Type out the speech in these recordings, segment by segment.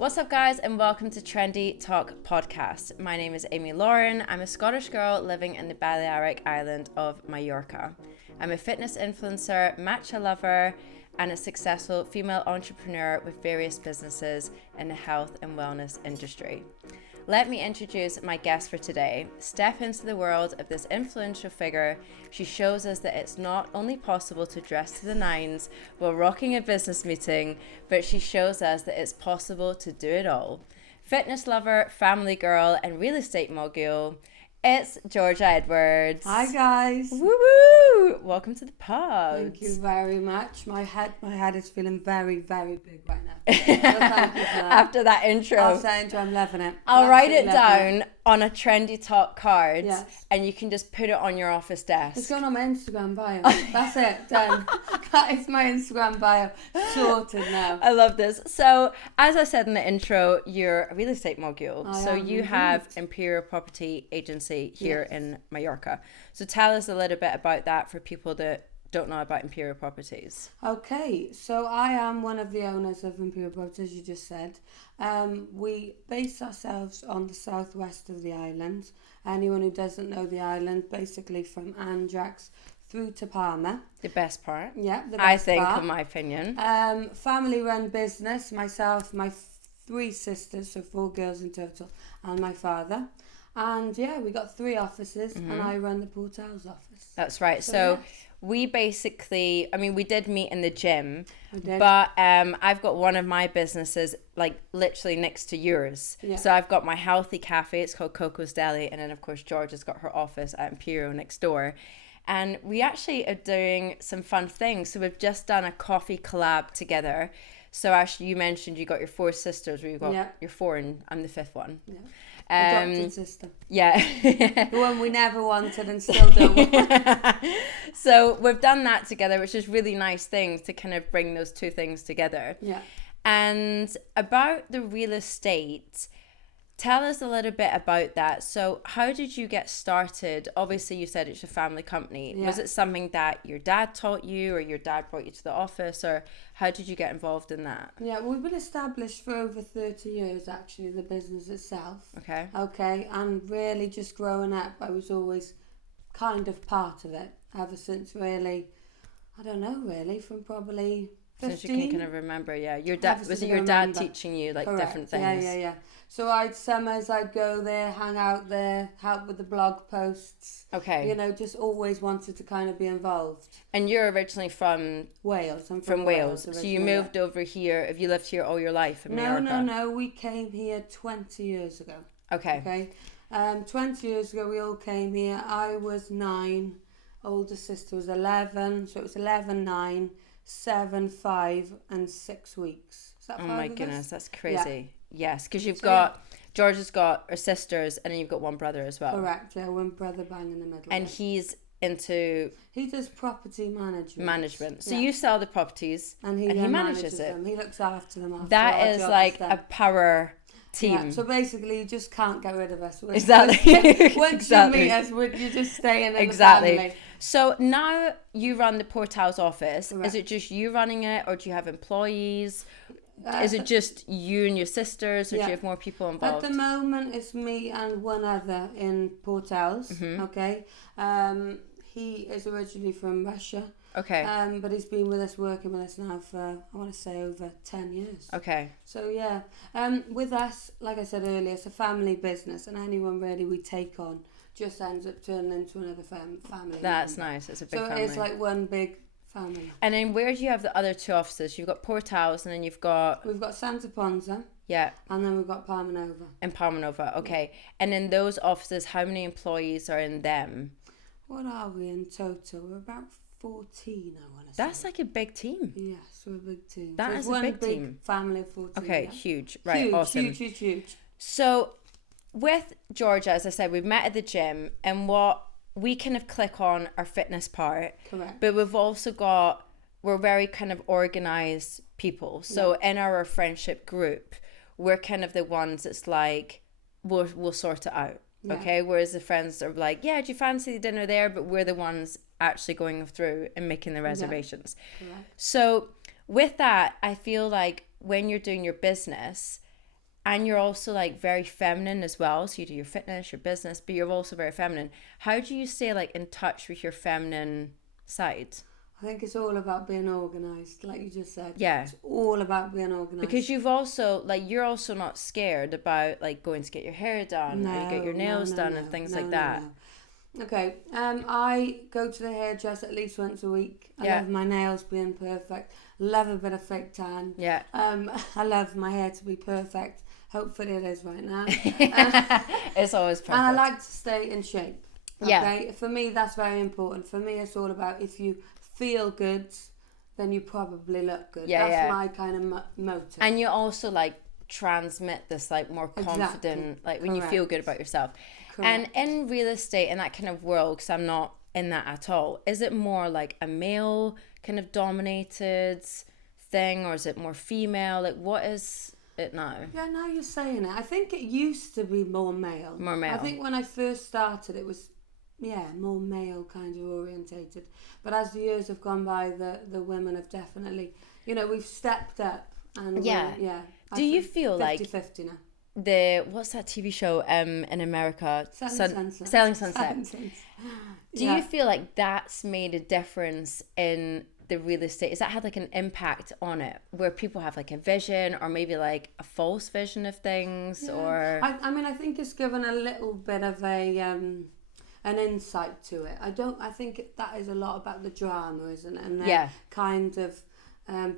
What's up, guys, and welcome to Trendy Talk Podcast. My name is Amy Lauren. I'm a Scottish girl living in the Balearic island of Mallorca. I'm a fitness influencer, matcha lover, and a successful female entrepreneur with various businesses in the health and wellness industry. Let me introduce my guest for today. Step into the world of this influential figure. She shows us that it's not only possible to dress to the nines while rocking a business meeting, but she shows us that it's possible to do it all. Fitness lover, family girl, and real estate mogul. It's Georgia Edwards. Hi guys. Woo woo! Welcome to the pod. Thank you very much. My head is feeling very, very big right now. So thank you for that. After that intro. After that intro, I'm loving it. I'll write it Absolutely down on a Trendy Talk card, Yes. and you can just put it on your office It's desk. going on my Instagram bio. That's it. Done. That is my Instagram bio. Sorted now. I love this. So, as I said in the intro, you're a real estate mogul. I So am you indeed. have Imperial Property Agency here Yes. in Mallorca. So tell us a little bit about that for people that don't know about Imperial Properties. Okay, so I am one of the owners of Imperial Property, as you just said. We base ourselves on the southwest of the island. Anyone who doesn't know the island, basically from Anjax through to Palma. The best part, Yeah, the best I think, part. in my opinion. Family-run business. Myself, my three sisters, so 4 girls in total, and my father. And yeah, we got 3 offices, and I run the Portals office. That's right. So we basically, we did meet in the gym, We did. but I've got one of my businesses like literally next to yours. Yeah. So I've got my healthy cafe, it's called Coco's Deli, and then of course George has got her office at Imperial next door. And we actually are doing some fun things. So we've just done a coffee collab together. So actually, you mentioned you got your 4 sisters, where you got Yeah. your 4, and I'm the 5th one. Yeah. Adopted sister. Yeah. The one we never wanted and still don't want. So we've done that together, which is really nice things to kind of bring those 2 things together. Yeah. And about the real estate, tell us a little bit about that. So how did you get started? Obviously, you said it's a family company. Yeah. Was it something that your dad taught you, or your dad brought you to the office, or how did you get involved in that? Yeah, we've been established for over 30 years, actually, the business itself. Okay. Okay, and really just growing up, I was always kind of part of it ever since really, I don't know really, from probably 15. Since you can kind of remember, yeah. Your dad, Ever was since it I your dad remember. teaching you like Correct. different things? Yeah. So summers I'd go there, hang out there, help with the blog posts. Okay. You know, just always wanted to kind of be involved. And you're originally from Wales. I'm from Wales. So you originally, moved over here. Have you lived here all your life in Mallorca? No. We came here 20 years ago. Okay. Okay. 20 years ago we all came here. I was 9. Older sister was 11. So it was 11, 9, 7, 5, and 6 weeks. Is that Oh 5 my of us? goodness, that's crazy. Yes, because you've So, got George has got her sisters, and then you've got one brother as well. Correct. Yeah, one brother bang in the middle. And of it. he's into He does property management. So Yeah. you sell the properties, And he then manages it. them. He looks after them. After That our is job like done. a power team. Yeah, so basically, you just can't get rid of us. Exactly. Once Exactly. you meet us, you just stay in Exactly. the family. So now you run the Portals office. Correct. Is it just you running it, or do you have employees? Is it just you and your sisters, or do yeah. you have more people At involved? the moment, it's me and one other in Portals. Mm-hmm. Okay. He is originally from Russia. Okay. But he's been with us, working with us now for, I want to say, over 10 years. Okay. So yeah, with us, like I said earlier, it's a family business, and anyone really we take on just ends up turning into another family. That's member. nice. It's a big So family. it's like one big family. And then where do you have the other 2 offices? You've got Portals, and then you've got We've got Santa Ponza, yeah, and then we've got Palma Nova. in Palmanova. Okay. And in those offices, how many employees are in them? What are we in total? We're about 14, I want to say. That's like a big team. Yes, we're a big team. That so is it's a one big big team. family of 14. Okay, yeah. huge. Right, huge, awesome. Huge. So with Georgia, as I said, we've met at the gym, and what we kind of click on our fitness part. Correct. But we've also got, we're very kind of organized people. So in our friendship group, we're kind of the ones that's like, we'll sort it out. Yeah. Okay. Whereas the friends are like, yeah, do you fancy the dinner there? But we're the ones actually going through and making the reservations. Correct. So with that, I feel like when you're doing your business, and you're also like very feminine as well. So you do your fitness, your business, but you're also very feminine. How do you stay like in touch with your feminine side? I think it's all about being organised, like you just said. Yeah. It's all about being organised. Because you've also, like, you're also not scared about, like, going to get your hair done or you get your nails done and things like that. No. Okay, I go to the hairdresser at least once a week. I love my nails being perfect. Love a bit of fake tan. Yeah. I love my hair to be perfect. Hopefully it is right now. It's always perfect. And I like to stay in shape. Okay? Yeah. For me, that's very important. For me, it's all about if you feel good, then you probably look good. That's my kind of motive. And you also like transmit this like more confident, like when you feel good about yourself. Correct. And in real estate, in that kind of world, because I'm not in that at all, is it more like a male kind of dominated thing, or is it more female? Like, what is it now? Yeah, now you're saying it. I think it used to be more male. More male. I think when I first started, it was more male kind of orientated. But as the years have gone by, the women have definitely, we've stepped up. And Do you feel 50, like 50 now? What's that TV show in America? Selling Sunset. Do you feel like that's made a difference in the real estate? Has that had like an impact on it, where people have like a vision or maybe like a false vision of things? Or I mean, I think it's given a little bit of an insight to it. I think that is a lot about the drama, isn't it? And their kind of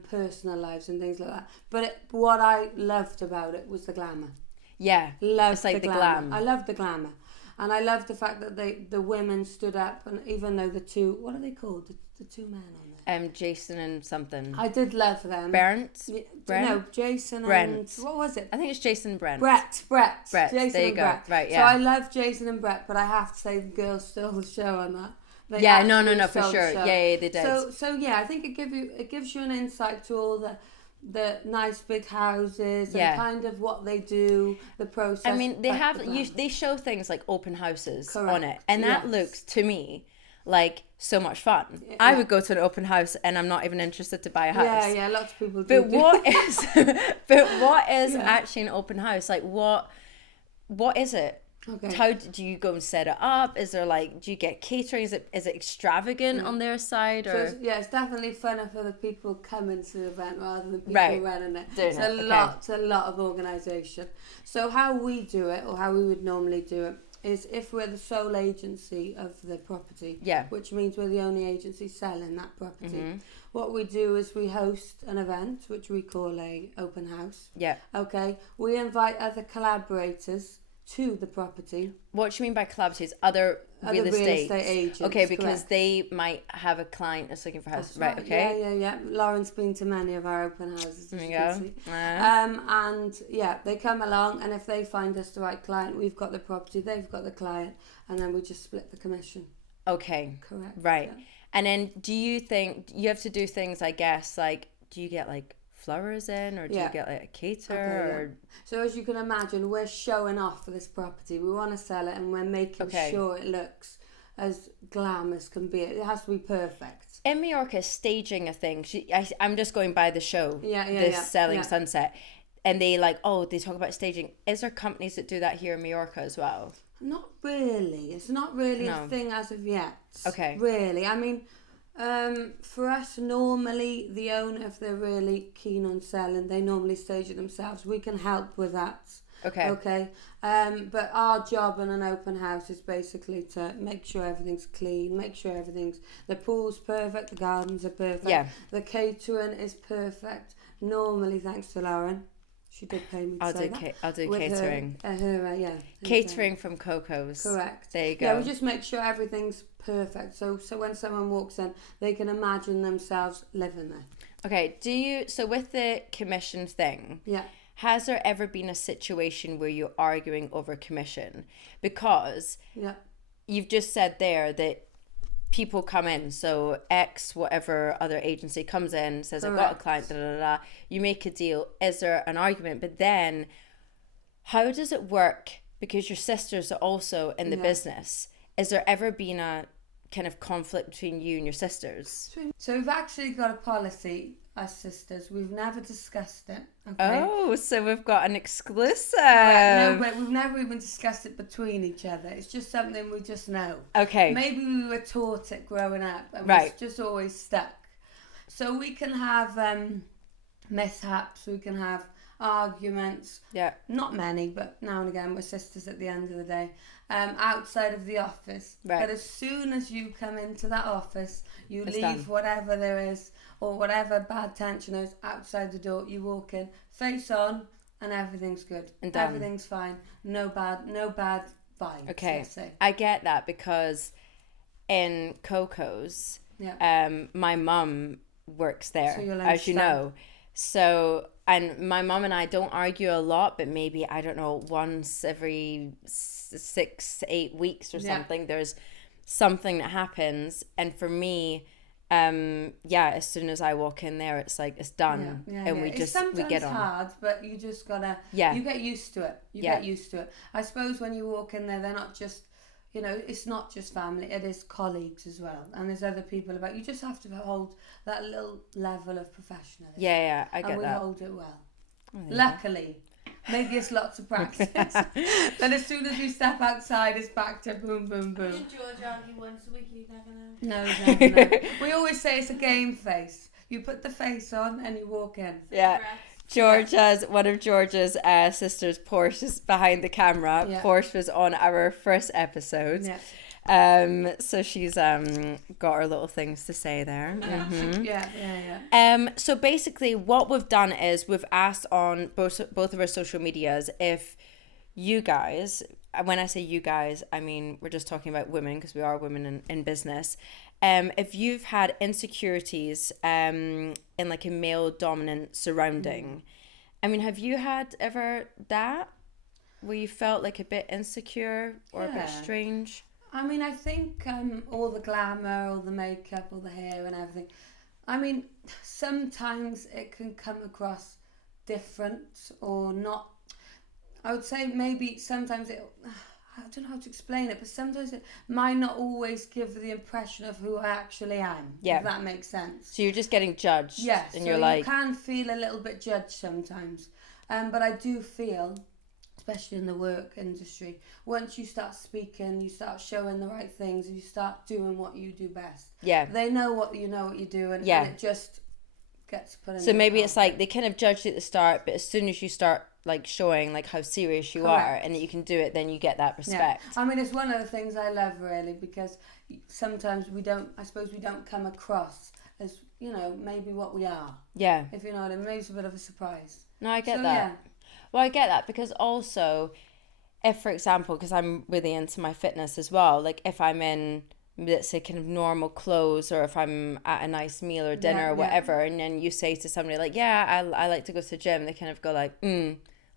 personal lives and things like that. But what I loved about it was the glamour. Yeah, it's like the glam. I love the glamour. And I love the fact that the women stood up, and even though the two, what are they called? The two men on there. Jason and something. I did love them. Brent? No, Jason Brent. and what was it? I think it's Jason and Brent. Brett. there Jason you and go. Brett. Right, yeah. So I love Jason and Brett, but I have to say the girls stole the show on that. No, for sure. Yeah, they did. So yeah, I think it gives you an insight to all the nice big houses and kind of what they do, the process. I mean, they show things like open houses on it, and that looks to me like so much fun. Yeah. I would go to an open house and I'm not even interested to buy a house. Yeah, lots of people do. But what is actually an open house? Like what is it? Okay. How do you go and set it up? Is there do you get catering? Is it extravagant on their side? Or? So it's definitely funner for the people coming to the event rather than people running it. It's a lot of organisation. So how we do it, or how we would normally do it, is if we're the sole agency of the property, which means we're the only agency selling that property. Mm-hmm. What we do is we host an event, which we call a open house. Yeah. Okay. We invite other collaborators to the property. What do you mean by collaborators? Other real estate agents. Okay, because they might have a client that's looking for a house. Right, okay. Yeah. Lauren's been to many of our open houses. There you go. And they come along, and if they find us the right client, we've got the property, they've got the client, and then we just split the commission. Okay. Correct. Right. Yeah. And then do you think you have to do things, I guess, like, do you get flowers in, or do you get a caterer? So as you can imagine, we're showing off for this property. We want to sell it, and we're making sure it looks as glam as can be. It has to be perfect. In Mallorca, staging a thing. I'm just going by the show. Selling Sunset, and they they talk about staging. Is there companies that do that here in Mallorca as well? Not really. It's not really a thing as of yet. Okay. Really, I mean. For us, normally the owner, if they're really keen on selling, they normally stage it themselves. We can help with that. Okay. But our job in an open house is basically to make sure everything's clean, make sure the pool's perfect, the gardens are perfect, the catering is perfect. Normally, thanks to Lauren. She did pay me to I'll do catering. Catering from Coco's. Correct. There you go. Yeah, we just make sure everything's perfect. So when someone walks in, they can imagine themselves living there. Okay. So with the commission thing, has there ever been a situation where you're arguing over commission? Because you've just said there that people come in, so X whatever other agency comes in, says I've got a client, you make a deal. Is there an argument? But then how does it work? Because your sisters are also in the business. Is there ever been a kind of conflict between you and your sisters? So we've actually got a policy as sisters. We've never discussed it. Okay? Oh, so we've got an exclusive. No, but we've never even discussed it between each other. It's just something we just know. Okay. Maybe we were taught it growing up and Right. it's just always stuck. So we can have mishaps, we can have arguments. Yeah. Not many, but now and again, we're sisters at the end of the day. Outside of the office. Right. But as soon as you come into that office, you It's leave done. whatever there is or whatever bad tension is outside the door. You walk in, face on, and everything's good. And done. Everything's fine. No bad vibes. Okay. Let's say. I get that because in Coco's, my mum works there, So you'll as you understand. know. So, and my mum and I don't argue a lot, but maybe, I don't know, once every 6-8 weeks or something, there's something that happens. And for me, as soon as I walk in there, it's like, it's done. We get on. It's sometimes hard, but you just gotta, you get used to it. You get used to it. I suppose when you walk in there, they're not just, it's not just family, it is colleagues as well. And there's other people about. You just have to hold that little level of professionalism. Yeah, I get and we that. hold it well. Luckily. Maybe it's lots of practice. Then as soon as you step outside, it's back to boom, boom, boom. Me and George argue once a week, you never know. No, you never know. We always say it's a game face. You put the face on and you walk in. Yeah. One of George's sisters, Porsche, is behind the camera. Yeah. Porsche was on our first episode. Yeah. So she's got her little things to say there. Mm-hmm. Yeah. So basically what we've done is we've asked on both of our social medias if you guys, when I say you guys, I mean we're just talking about women because we are women in business. If you've had insecurities in like a male dominant surrounding, I mean, have you had ever that where you felt like a bit insecure or a bit strange? I mean, I think all the glamour, all the makeup, all the hair and everything. I mean, sometimes it can come across different or not. I would say maybe sometimes I don't know how to explain it, but sometimes it might not always give the impression of who I actually am. Yeah. If that makes sense. So you're just getting judged. Yes. And so you're like, you can feel a little bit judged sometimes. But I do feel, especially in the work industry, once you start speaking, you start showing the right things, and you start doing what you do best. Yeah. They know what you do, and it just gets put in. So maybe it's like they kind of judged you at the start, but as soon as you start like showing like how serious you are and that you can do it, then you get that respect. I mean, it's one of the things I love really, because sometimes we don't come across as, maybe what we are. Yeah. If you know what I mean. Maybe it's a bit of a surprise. No, I get that. Yeah. Well, I get that because also, if for example, because I'm really into my fitness as well, like if I'm in, let's say, kind of normal clothes, or if I'm at a nice meal or dinner or whatever, and then you say to somebody like, I like to go to the gym, they kind of go like,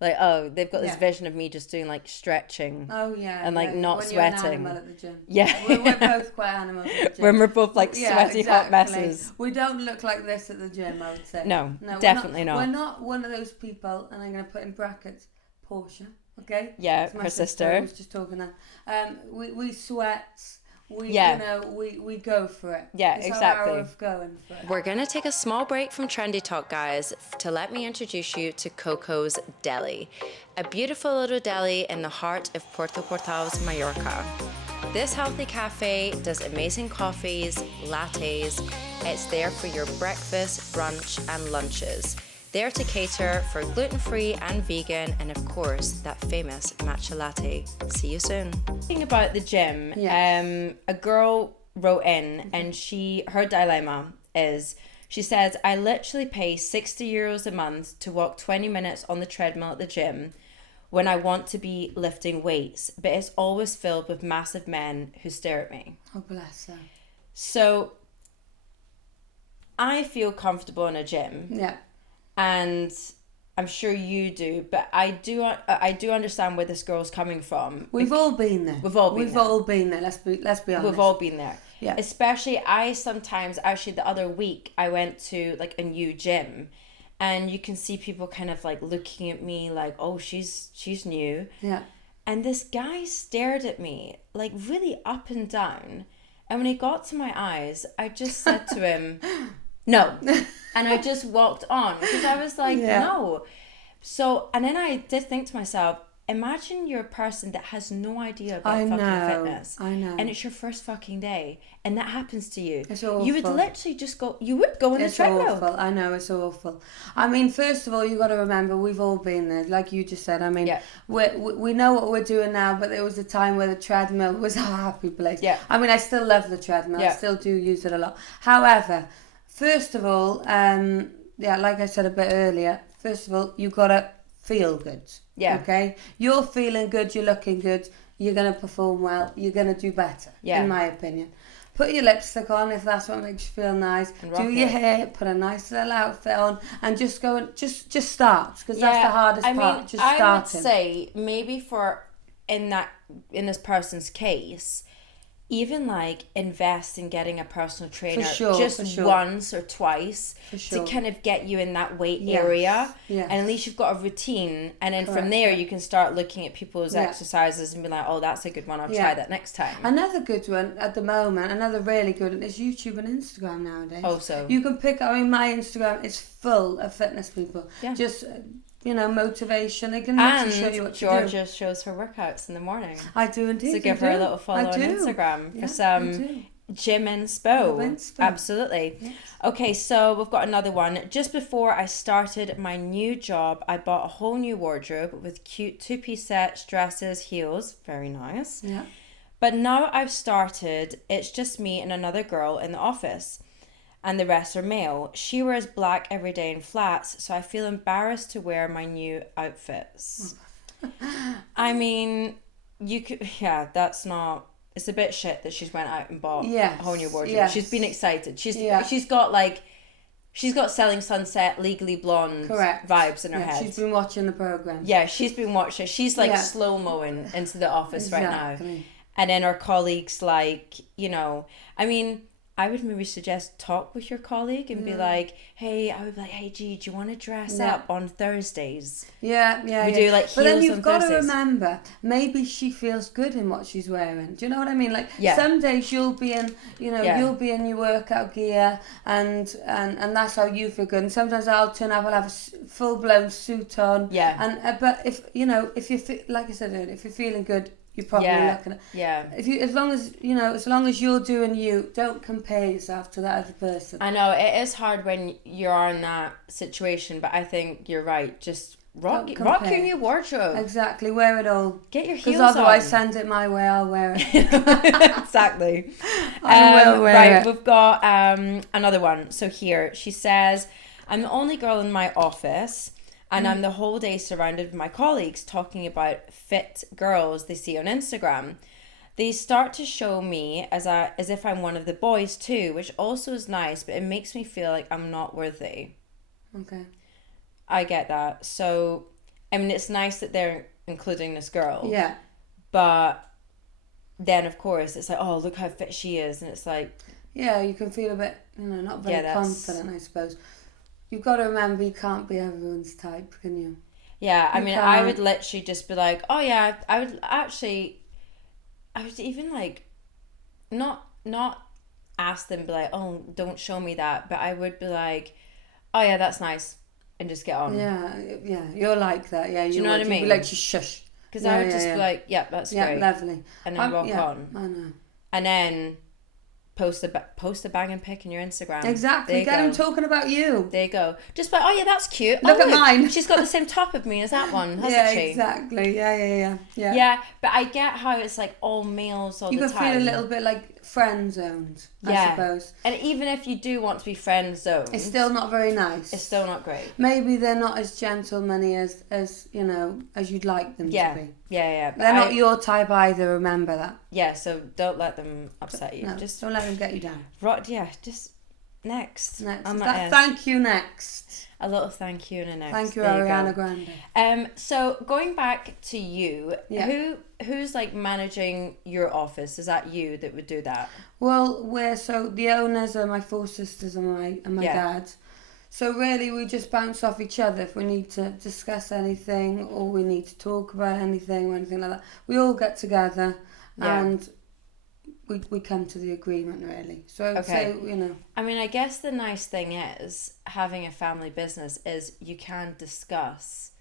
like, oh, they've got this vision of me just doing like stretching. Oh yeah. And like not when sweating. You're an animal at the gym. Yeah. We're both quite animals at the gym. When we're both like sweaty hot messes. We don't look like this at the gym, I would say. No, definitely not. We're not one of those people, and I'm going to put in brackets, Portia, okay? Yeah, my her sister. I was just talking that. We sweat. We go for it. Yeah, it's exactly. Our hour of going for it. We're going to take a small break from Trendy Talk, guys, to let me introduce you to Coco's Deli, a beautiful little deli in the heart of Puerto Portals, Mallorca. This healthy cafe does amazing coffees, lattes. It's there for your breakfast, brunch, and lunches. There to cater for gluten-free and vegan, and of course, that famous matcha latte. See you soon. Thinking about the gym, a girl wrote in, and her dilemma is, she says, I literally pay €60 a month to walk 20 minutes on the treadmill at the gym when I want to be lifting weights, but it's always filled with massive men who stare at me. Oh, bless her. So, I feel comfortable in a gym. Yeah. And I'm sure you do, but I do understand where this girl's coming from. We've all been there. We've all been there. Let's be honest. We've all been there. Yeah. Especially actually the other week I went to like a new gym, and you can see people kind of like looking at me like, oh, she's new. Yeah. And this guy stared at me like really up and down, and when he got to my eyes, I just said to him, no. And I just walked on because I was like, no. So, and then I did think to myself, imagine you're a person that has no idea about fitness. I know. And it's your first fucking day. And that happens to you. It's awful. You would literally just go, you would go on the treadmill. It's awful. I know, it's awful. I mean, first of all, you've got to remember, we've all been there. Like you just said, I mean, we know what we're doing now, but there was a time where the treadmill was our happy place. Yeah. I mean, I still love the treadmill. I still do use it a lot. However, first of all, like I said a bit earlier, first of all, you've got to feel good. Yeah. Okay? You're feeling good, you're looking good, you're going to perform well, you're going to do better, in my opinion. Put your lipstick on if that's what makes you feel nice. Do your hair, put a nice little outfit on, and just go and just start, because that's the hardest part. Just starting. I would say maybe in this person's case, even like invest in getting a personal trainer once or twice to kind of get you in that weight area, and at least you've got a routine, and then from there you can start looking at people's exercises and be like, oh, that's a good one, I'll try that next time. Another good one at the moment, another really good one, is YouTube and Instagram nowadays. Also, you can pick, I mean, my Instagram is full of fitness people, just motivation. They can literally show you what to do. Georgia shows her workouts in the morning. I do indeed. So give her a little follow on Instagram for some gym inspo. Absolutely. Yes. Okay, so we've got another one. Just before I started my new job, I bought a whole new wardrobe with cute 2-piece sets, dresses, heels. Very nice. Yeah. But now I've started, it's just me and another girl in the office, and the rest are male. She wears black every day in flats, so I feel embarrassed to wear my new outfits. I mean, you could, that's not, it's a bit shit that she's went out and bought a whole new wardrobe. Yes. She's been excited. She's got Selling Sunset, Legally Blonde vibes in her head. She's been watching the program. Yeah, she's been watching. She's like slow-moing into the office right now. And then our colleagues, like, I mean, I would maybe suggest talk with your colleague and be like, hey, G, do you want to dress up on Thursdays? Yeah. We do like heels on Thursdays. But then you've got to remember, maybe she feels good in what she's wearing. Do you know what I mean? Like some days you'll be in, you'll be in your workout gear and that's how you feel good. And sometimes I'll turn up, I'll have a full blown suit on. Yeah. And but if you like I said earlier, if you're feeling good, you're probably looking at as long as you're doing you, don't compare yourself to that other person. I know it is hard when you're in that situation, but I think you're right. Just rock your new wardrobe. Exactly, wear it all. Get your heels on. Because otherwise, send it my way, I'll wear it. Exactly. I will wear it. We've got another one. So here she says, I'm the only girl in my office. And I'm the whole day surrounded with my colleagues talking about fit girls they see on Instagram. They start to show me as if I'm one of the boys too, which also is nice, but it makes me feel like I'm not worthy. Okay. I get that. So, I mean, it's nice that they're including this girl. Yeah. But then, of course, it's like, oh, look how fit she is. And it's like... Yeah, you can feel a bit, not very confident, I suppose. You've got to remember, you can't be everyone's type, can you? Yeah, I mean, I would literally just be like, oh yeah, I would even like, not ask them, be like, oh, don't show me that, but I would be like, oh yeah, that's nice, and just get on. Yeah, you're like that, yeah. Do you know what I mean? You'd be like, shush. Because I would just be like, yeah, that's great. Yeah, lovely. And then walk on. I know. And then... Post a banging pic in your Instagram. Exactly. Get them talking about you. There you go. Just like, oh yeah, that's cute. Look at mine. She's got the same top of me as that one, hasn't she? Exactly. Yeah. Yeah, but I get how it's like all males all the time. You can feel a little bit like friend zoned, I suppose. And even if you do want to be friend zoned, it's still not very nice. It's still not great. Maybe they're not as gentleman-y as you'd like them to be. Yeah. They're not your type either, remember that. Yeah, so don't let them upset you. No, just don't let them get you down. Just next. Thank you next. A little thank you and a next. Thank you, Ariana Grande. So going back to you, who's like managing your office? Is that you that would do that? Well, the owners are my 4 sisters and my dad. So really, we just bounce off each other if we need to discuss anything or we need to talk about anything or anything like that. We all get together and we come to the agreement, really. So I'd Okay. say, you know. I mean, I guess the nice thing is having a family business is you can discuss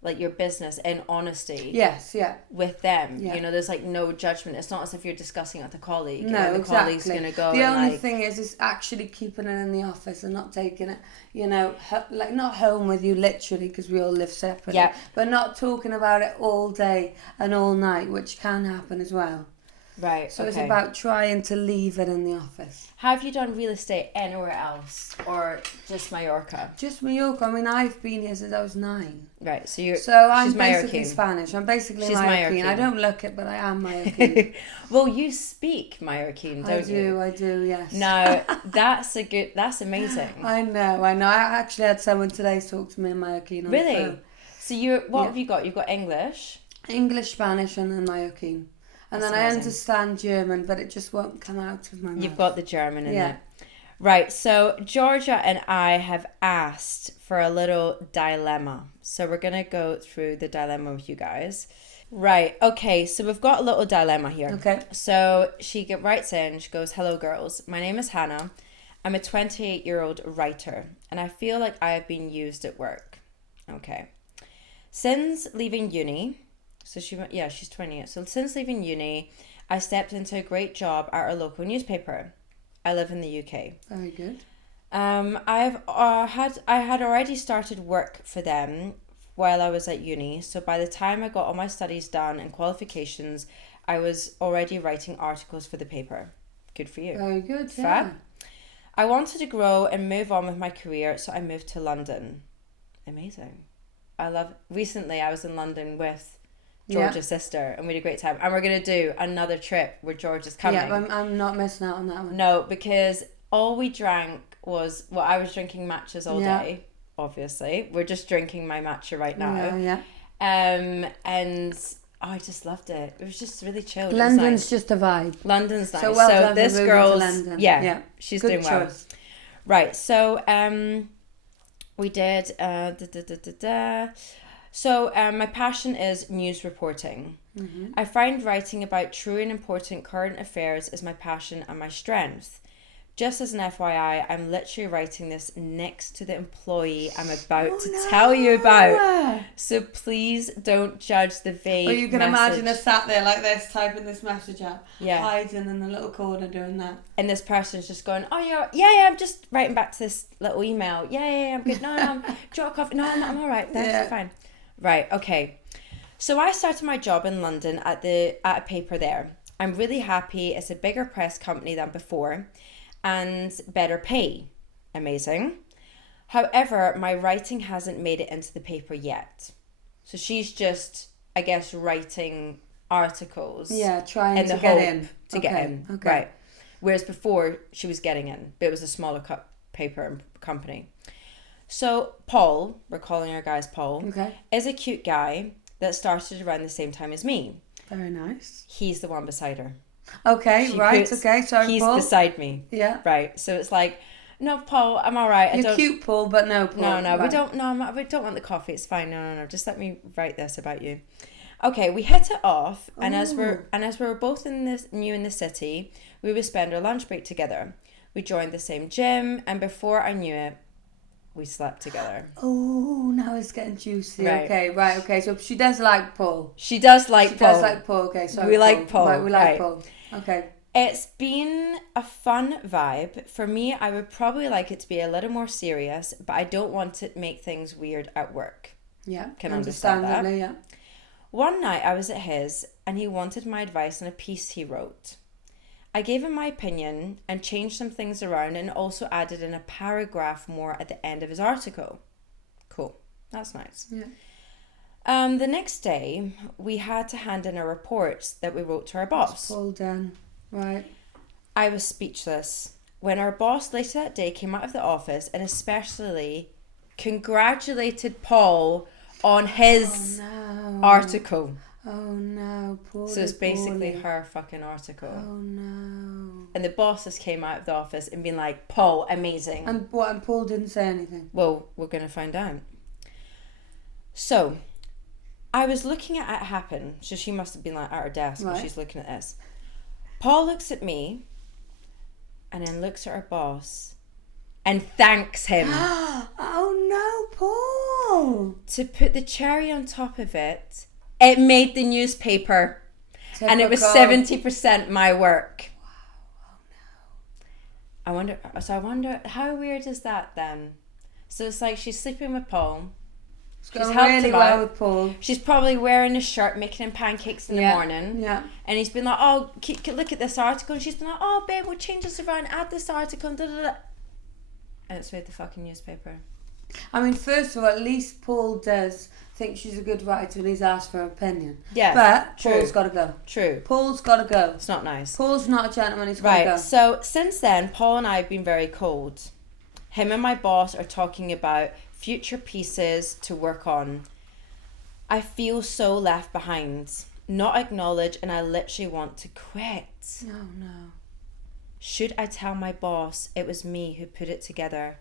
like your business in honesty Yes, yeah. with them. Yeah. You know, there's like no judgment. It's not as if you're discussing it with a colleague. No, and the exactly. colleague's going to go The and only like, thing is actually keeping it in the office and not taking it, you know, like not home with you literally, because we all live separately. Yeah. But not talking about it all day and all night, which can happen as well. right, So okay. it's about trying to leave it in the office. Have you done real estate anywhere else or just Mallorca? Just Mallorca. I mean, I've been here since I was 9. Right, so you're... So I'm she's basically Mallorquin. Spanish. I'm basically She's Mallorquin. I Mallorquin. don't look it, but I am Mallorquin. Well, you speak Mallorquin, don't you? I do, yes. No, that's amazing. I know. I actually had someone today talk to me in Mallorquin on the Really? phone. So what Yeah. have you got? You've got English. English, Spanish, and then Mallorquin. And That's then I amazing. understand German, but it just won't come out of my mouth. You've got the German in Yeah. it. Right, so Georgia and I have asked for a little dilemma. So we're going to go through the dilemma with you guys. Right, okay, so we've got a little dilemma here. Okay. So she writes in, she goes, "Hello girls, my name is Hannah. I'm a 28-year-old writer, and I feel like I have been used at work." Okay. Since leaving uni, so she's 28. So since leaving uni, I stepped into a great job at our local newspaper. I live in the UK. Very good. I had already started work for them while I was at uni. So by the time I got all my studies done and qualifications, I was already writing articles for the paper. Good for you. Very good. Yeah. Fab. I wanted to grow and move on with my career, so I moved to London. Amazing. Recently I was in London with George's sister, and we had a great time. And we're going to do another trip where George is coming. Yeah, I'm not missing out on that one. No, because all we drank was, well, I was drinking matchas all Yeah. day, obviously. We're just drinking my matcha right now. Yeah. And I just loved it. It was just really chill. London's nice. just a vibe. London's nice. So well done for this moving to girl's, London. yeah, she's Good doing well. choice. Right, so we did So my passion is news reporting. Mm-hmm. I find writing about true and important current affairs is my passion and my strength. Just as an FYI, I'm literally writing this next to the employee I'm about to tell you about. So please don't judge the vague Or you can message. imagine us sat there like this, typing this message out, Yeah. hiding in the little corner doing that. And this person's just going, "Oh, yeah, I'm just writing back to this little email. Yeah, I'm good. No, do you want a coffee? No, I'm all right. That's Yeah. fine." Right, okay. So I started my job in London at a paper there. I'm really happy. It's a bigger press company than before and better pay. Amazing. However, my writing hasn't made it into the paper yet. So she's just, I guess, writing articles. Yeah, trying in to the get hope in. to get in. Okay. Right. Whereas before she was getting in, but it was a smaller paper company. So Paul, we're calling our guys Paul, Okay. is a cute guy that started around the same time as me. Very nice. He's the one beside her. Okay, She right, puts- okay, sorry, He's Paul. beside me. Yeah. Right. So it's like, "No, Paul, I'm all right. You're cute, Paul, but no, Paul. No, we Right. don't. No, we don't want the coffee. It's fine. No. Just let me write this about you. Okay, we hit it off, and as we were both new in the city, we would spend our lunch break together. We joined the same gym, and before I knew it, we slept together. Oh, now it's getting juicy. Right. Okay. So she does like Paul. She does like She Paul. does like Paul. Okay, sorry. We like Paul, Right, we like right. Paul. Okay. It's been a fun vibe. For me, I would probably like it to be a little more serious, but I don't want to make things weird at work. Yeah. Can understand that. understandably, yeah. One night I was at his and he wanted my advice on a piece he wrote. I gave him my opinion and changed some things around and also added in a paragraph more at the end of his article. Cool. That's nice. Yeah. The next day, we had to hand in our reports that we wrote to our boss. Paul done. Right. I was speechless. When our boss later that day came out of the office and especially congratulated Paul on his article. Oh no, Paul. So it's basically her fucking article. Oh no. And the bosses came out of the office and been like, "Paul, amazing." And what? And Paul didn't say anything. Well, we're going to find out. So, I was looking at it happen. So she must have been like at her desk when Right. she's looking at this. Paul looks at me and then looks at our boss and thanks him. Oh no, Paul! To put the cherry on top of it, it made the newspaper. Typical. And it was 70% my work. Wow, oh I wonder, how weird is that then? So it's like she's sleeping with Paul. It's going really well with Paul. She's probably wearing a shirt, making him pancakes in the morning. Yeah. And he's been like, oh, look at this article. And she's been like, oh, babe, we'll change this around, add this article. Da, da, da. And it's made the fucking newspaper. I mean, first of all, at least Paul does think she's a good writer and he's asked for her opinion. Yeah, but true. Paul's got to go. True. Paul's got to go. It's not nice. Paul's not a gentleman. He's got to go. Right. So since then, Paul and I have been very cold. Him and my boss are talking about future pieces to work on. I feel so left behind, not acknowledged, and I literally want to quit. Oh no. Should I tell my boss it was me who put it together?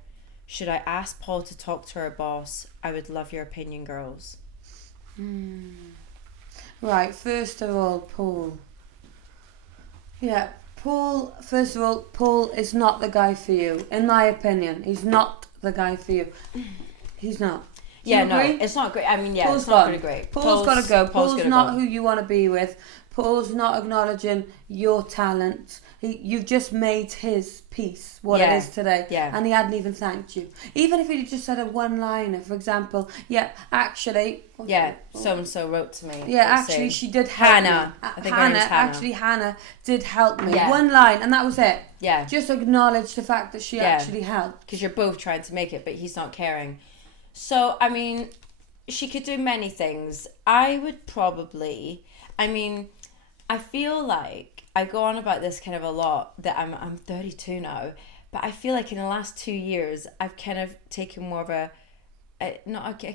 Should I ask Paul to talk to her boss? I would love your opinion, girls. Right, first of all, Paul. Yeah, Paul, first of all, Paul is not the guy for you. In my opinion, he's not the guy for you. He's not. Do you agree? No, it's not great. I mean, yeah, Paul's it's not gone. really great. Paul's got to go. Paul's not go. who you want to be with. Paul's not acknowledging your talent. You've just made his piece what it is today. Yeah. And he hadn't even thanked you. Even if he just said a one-liner, for example, actually... so-and-so wrote to me. Yeah, actually, she did help Hannah. me. I think her name's Hannah. Actually, Hannah did help me. Yeah. One line, and that was it. Yeah. Just acknowledge the fact that she actually helped. Because you're both trying to make it, but he's not caring. So, I mean, she could do many things. I would probably... I feel like I go on about this kind of a lot, that I'm 32 now, but I feel like in the last 2 years I've kind of taken more of a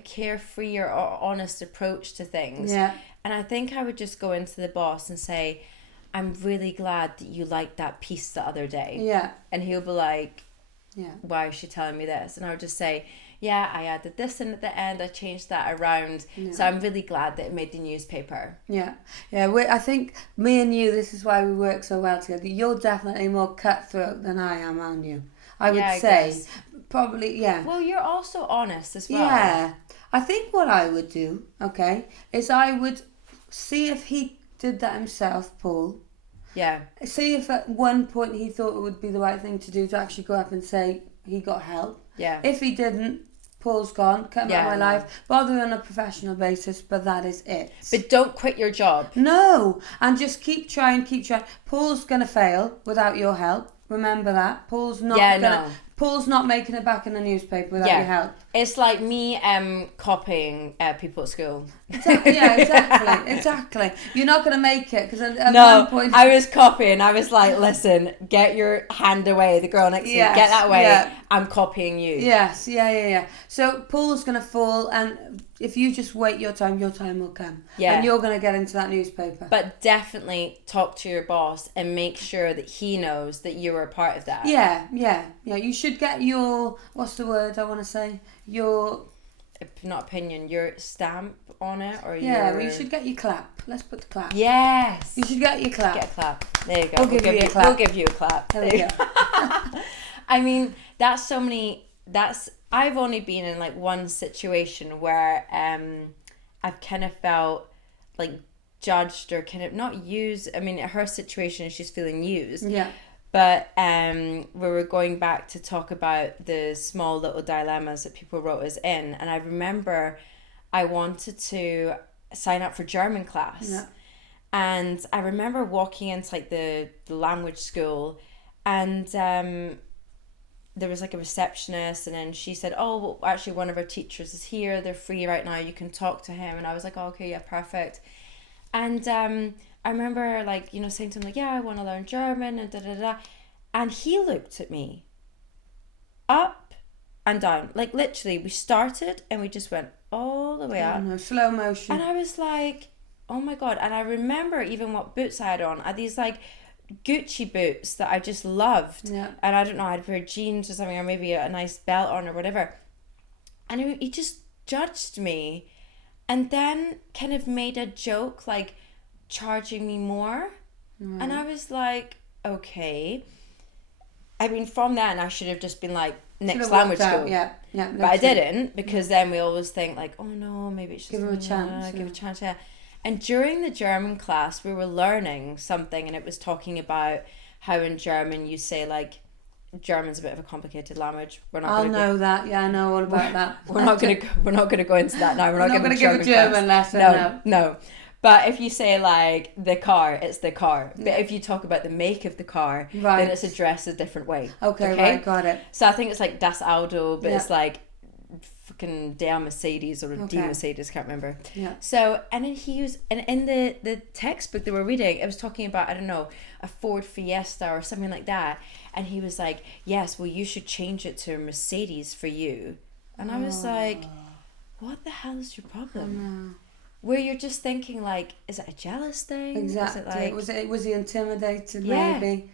carefree or honest approach to things. Yeah. And I think I would just go into the boss and say, I'm really glad that you liked that piece the other day. Yeah. And he'll be like, yeah, why is she telling me this? And I would just say, yeah, I added this in at the end, I changed that around. Yeah. So I'm really glad that it made the newspaper. Yeah. I think me and you, this is why we work so well together. You're definitely more cutthroat than I am, aren't you? I would say. Probably, yeah. Well, you're also honest as well. Yeah. I think what I would do, okay, is I would see if he did that himself, Paul. Yeah. See if at one point he thought it would be the right thing to do to actually go up and say he got help. Yeah. If he didn't, Paul's gone, cut him out of my life, bother on a professional basis, but that is it. But don't quit your job. No, and just keep trying. Paul's going to fail without your help. Remember that. Paul's not making it back in the newspaper without your help. It's like me copying people at school. Exactly. You're not going to make it because at one point... I was copying. I was like, listen, get your hand away. The girl next to you, get that away. Yeah. I'm copying you. Yes, yeah. So Paul's going to fall, and if you just wait your time will come. Yeah. And you're going to get into that newspaper. But definitely talk to your boss and make sure that he knows that you were a part of that. Yeah. You should get your, what's the word I want to say? Your... Not opinion, your stamp on it, or well, you should get your clap. Let's put the clap. Yes. You should get your clap. Get a clap. There you go. We'll give you a clap. We'll give you a clap. There we go. I mean, I've only been in like one situation where I've kind of felt like judged or kind of not used. I mean, her situation, she's feeling used. Yeah. But we were going back to talk about the small little dilemmas that people wrote us in. And I remember I wanted to sign up for German class. Yeah. And I remember walking into like the language school, and there was like a receptionist, and then she said, oh, well, actually one of our teachers is here. They're free right now. You can talk to him. And I was like, oh, okay, yeah, perfect. And I remember saying to him like, yeah, I want to learn German and da-da-da. And he looked at me up and down. Like literally we started and we just went all the way up. No, slow motion. And I was like, oh my God. And I remember even what boots I had on. I had these like Gucci boots that I just loved. Yeah. And I don't know, I had a pair of jeans or something, or maybe a nice belt on or whatever. And he just judged me and then kind of made a joke like charging me more. And I was like, okay. I mean, from then I should have just been like, next language school. Yeah. But I didn't, because then we always think like, oh no, maybe it's just give him a chance. Give a chance, yeah. And during the German class, we were learning something, and it was talking about how in German you say like, German's a bit of a complicated language. I'll know that. Yeah, I know all about that. We're not gonna go into that now. We're not going to give a German lesson. No. But if you say like the car, it's the car. But if you talk about the make of the car, then it's addressed a different way. Okay, right, got it. So I think it's like Das Auto, but it's like fucking Der Mercedes or Die Mercedes, can't remember. Yeah. So, and then in the textbook that we're reading, it was talking about, I don't know, a Ford Fiesta or something like that. And he was like, yes, well, you should change it to a Mercedes for you. And I was like, what the hell is your problem? Where you're just thinking like, is it a jealous thing? Exactly. Was he intimidated? Maybe.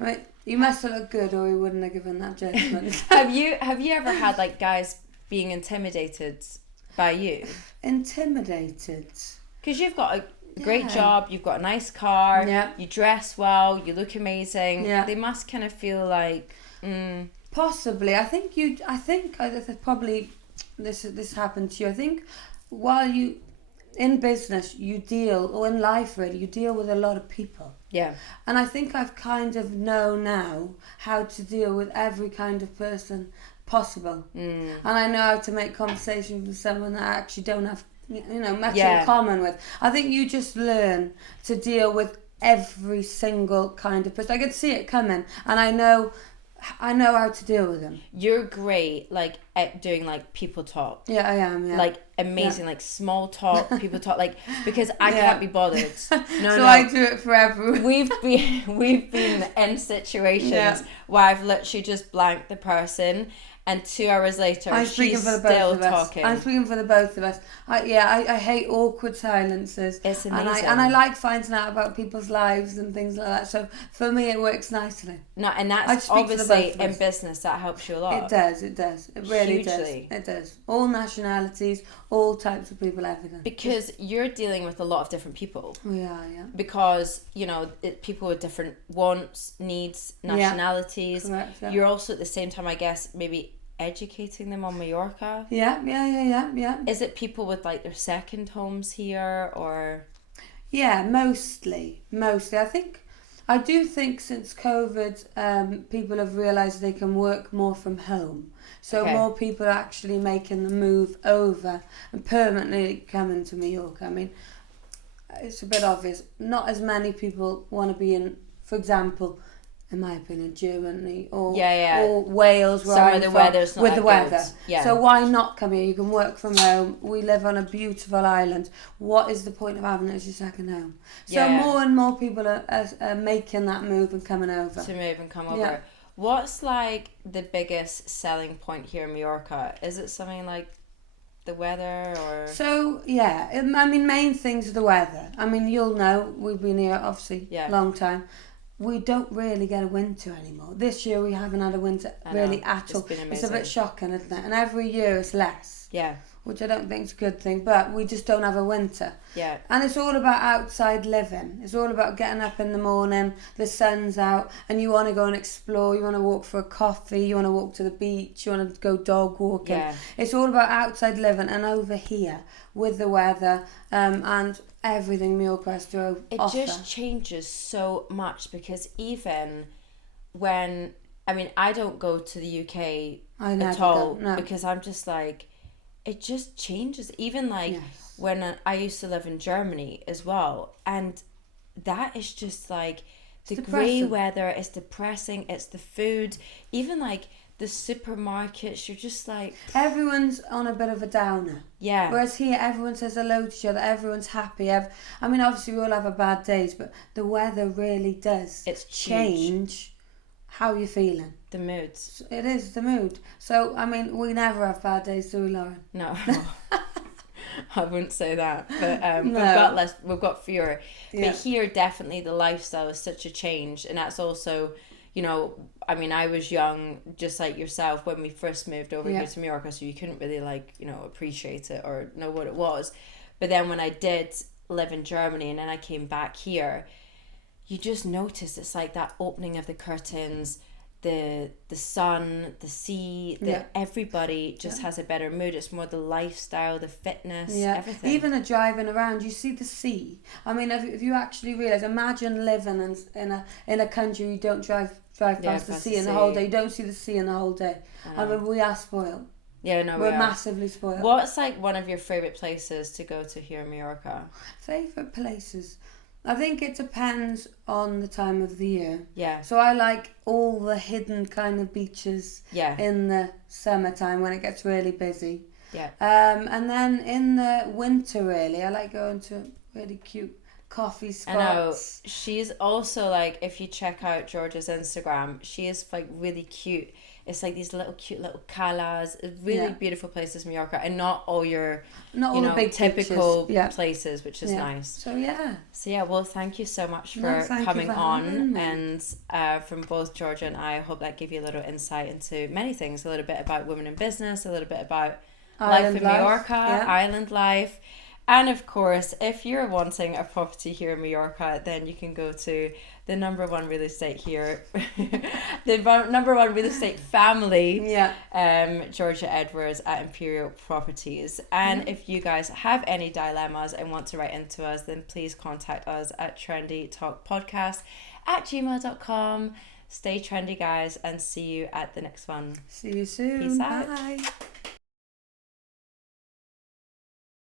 I mean, you must have looked good, or he wouldn't have given that judgment. Have you ever had like guys being intimidated by you? Intimidated? Because you've got a great job, you've got a nice car, you dress well, you look amazing. Yeah. They must kind of feel like. Possibly. I think probably this happened to you. I think while you. In business, you deal, or in life really, you deal with a lot of people. Yeah. And I think I've kind of know now how to deal with every kind of person possible. And I know how to make conversations with someone that I actually don't have, much in common with. I think you just learn to deal with every single kind of person. I can see it coming, and I know how to deal with them. You're great, like, at doing, like, people talk. Yeah, I am, yeah. Like, amazing, like, small talk, people talk, like, because I can't be bothered. No. I do it for everyone. We've been in situations where I've literally just blanked the person, and 2 hours later, she's still talking. I'm speaking for the both of us. I hate awkward silences. It's amazing. And I like finding out about people's lives and things like that. So for me, it works nicely. No, and that's obviously in business, that helps you a lot. It does. It really Hugely. does. It does. All nationalities, all types of people, everything. Because you're dealing with a lot of different people. We are, yeah. Because, people with different wants, needs, nationalities. Correct, yeah. You're also at the same time, I guess, maybe educating them on Mallorca. Yeah. Is it people with like their second homes here, or? Yeah, mostly. I do think since COVID, people have realised they can work more from home. So more people are actually making the move over and permanently coming to Mallorca. I mean, it's a bit obvious. Not as many people want to be in, for example, in my opinion, Germany or Wales, where I'm the from, weather's not with the weather. Good. Yeah. So why not come here? You can work from home. We live on a beautiful island. What is the point of having it as your second home? So more and more people are making that move and coming over. To move and come over. Yeah. What's like the biggest selling point here in Mallorca? Is it something like the weather, or? So main things are the weather. I mean, you'll know, we've been here obviously a long time. We don't really get a winter anymore. This year we haven't had a winter really at all. It's a bit shocking, isn't it? And every year it's less. Yeah. Which I don't think is a good thing, but we just don't have a winter. Yeah. And it's all about outside living. It's all about getting up in the morning, the sun's out, and you want to go and explore, you want to walk for a coffee, you want to walk to the beach, you want to go dog walking. Yeah. It's all about outside living, and over here, with the weather, and everything Mallorca'S to offer. It just changes so much, because even when, I don't go to the UK at all, because I'm just like, it just changes. Even like when I used to live in Germany as well, and that is just like the grey weather is depressing. It's the food, even like the supermarkets, you're just like, everyone's on a bit of a downer. Yeah. Whereas here, everyone says hello to each other, everyone's happy. Obviously we all have our bad days, but the weather really does change how you're feeling. The moods. It is the mood. So, we never have bad days, do we, Lauren? No. I wouldn't say that. But we've got fewer. Yeah. But here, definitely, the lifestyle is such a change. And that's also, I was young, just like yourself, when we first moved over here to Mallorca, so you couldn't really, appreciate it or know what it was. But then when I did live in Germany and then I came back here, you just notice it's like that opening of the curtains, the sun, the sea, everybody just has a better mood. It's more the lifestyle, the fitness, everything. Even a driving around, you see the sea. I mean, if you actually realise, imagine living in a country you don't drive past the sea in the whole day. You don't see the sea in the whole day. I mean, we are spoiled. Yeah, no, we're massively spoiled. What's like one of your favourite places to go to here in Mallorca? Favourite places? I think it depends on the time of the year. Yeah. So I like all the hidden kind of beaches in the summertime when it gets really busy. Yeah. And then in the winter, really, I like going to really cute coffee spots. I know. She's also like, if you check out Georgia's Instagram, she is like really cute. It's like these cute little calas, really beautiful places in Mallorca, and not all your the big typical places, which is nice. So yeah. Well, thank you so much for coming on, and from both Georgia and I hope that gave you a little insight into many things, a little bit about women in business, a little bit about life in Mallorca, island life. And of course, if you're wanting a property here in Mallorca, then you can go to the number one real estate here, the number one real estate family, Georgia Edwards at Imperial Properties. And if you guys have any dilemmas and want to write into us, then please contact us at trendytalkpodcast@gmail.com. Stay trendy, guys, and see you at the next one. See you soon. Peace out. Bye.